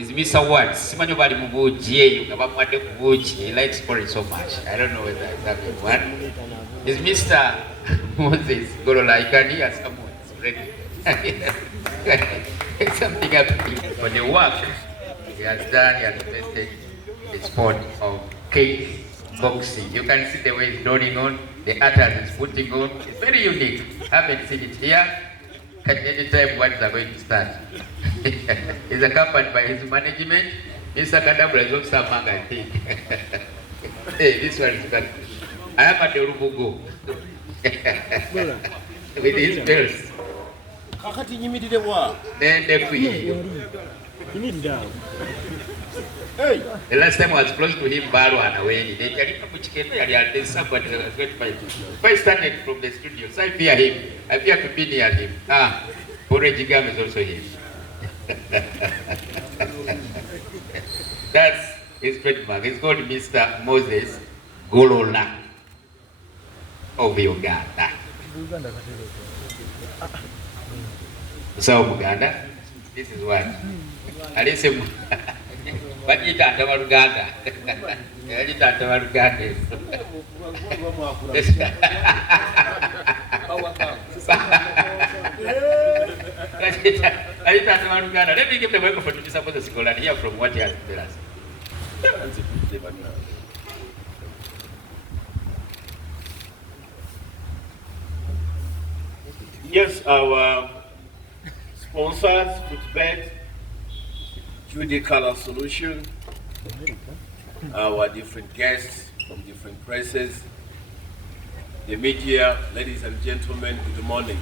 is Miss Awards. Simanyo bali mubuji, ngabamwade kubuji. He likes sport so much. I don't know whether it's having one. Is Mr. Moses Golola. I can hear someone ready. Something happening. For the work he has done, he has invested in the sport of kickboxing. You can see the way he's rolling on, the attire he's putting on. It's very unique. Haven't seen it here. Anytime what is going to start. He's accompanied by his management. Mr. Kadabra is also among, I think. Hey, this one is good. I am at the Rubugo. With his bells. Then the last time I was close to him, Baro and away. They tell him which came and there's somebody that was going to fight. If I started from the studio, so I fear him. I fear to be near him. Porejigam is also him. That's his trademark. He's called Mr. Moses Golola of Uganda. So Uganda, this is what. I listen. But you can't have Uganda. You can't have Uganda. Let me give the microphone to Mr. Moses Golola and hear from what he has to tell us. Yes, our sponsors, Footbed, Judy Color Solution, our different guests from different presses, the media, ladies and gentlemen, good morning.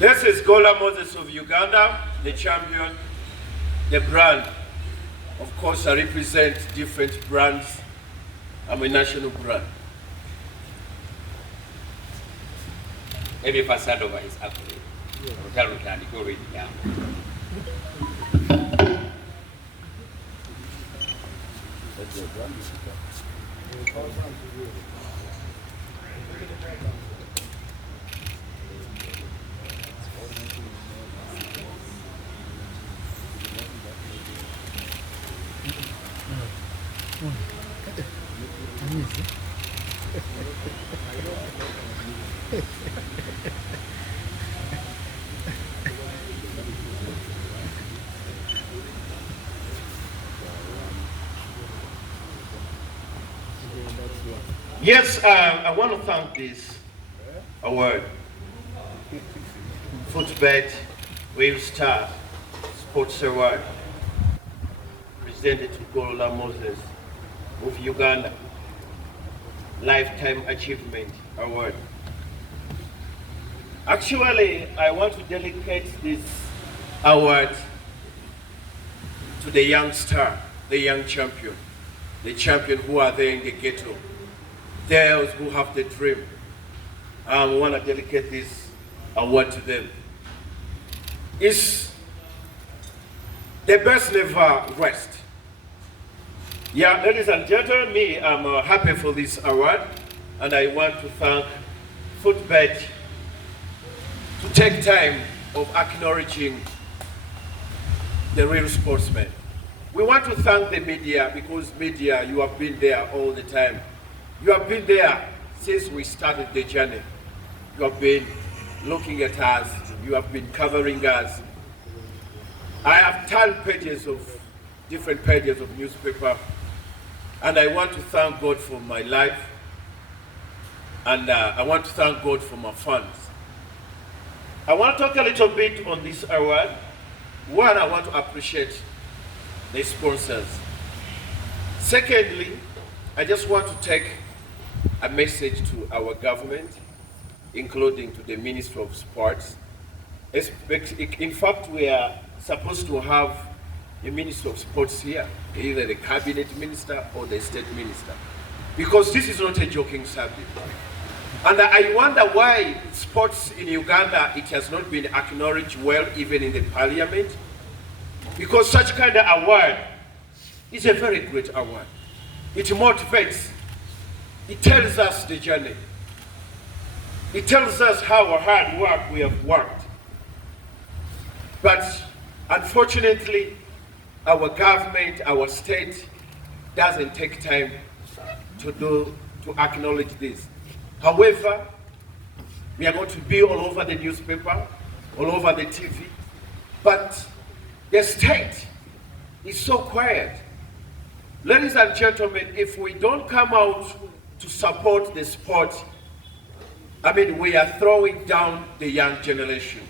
This is Golola Moses of Uganda, the champion, the brand. Of course, I represent different brands. I'm a national brand. Maybe if I start over, it's actually. Go read it down. Yes, I want to thank this award, Footbed Wave Star Sports Award, presented to Golola Moses of Uganda, Lifetime Achievement Award. Actually, I want to dedicate this award to the young star, the young champion, the champion who are there in the ghetto, those who have the dream. We want to dedicate this award to them. It's the best never rest. Yeah, ladies and gentlemen, me, I'm happy for this award, and I want to thank Footbed to take time of acknowledging the real sportsmen. We want to thank the media, because media, you have been there all the time. You have been there since we started the journey. You have been looking at us. You have been covering us. I have 10 pages of different pages of newspaper, and I want to thank God for my life, and I want to thank God for my fans. I want to talk a little bit on this award. One, I want to appreciate the sponsors. Secondly, I just want to take a message to our government, including to the Ministry of Sports. In fact, we are supposed to have a Minister of Sports here, either the cabinet minister or the state minister, because this is not a joking subject. And I wonder why sports in Uganda, it has not been acknowledged well, even in the parliament, because such kind of award is a very great award. It motivates. It tells us the journey. It tells us how hard work we have worked. But Unfortunately, our government, our state, doesn't take time to acknowledge this. However, we are going to be all over the newspaper, all over the TV, but the state is so quiet. Ladies and gentlemen, if we don't come out to support the sport, I mean, we are throwing down the young generation.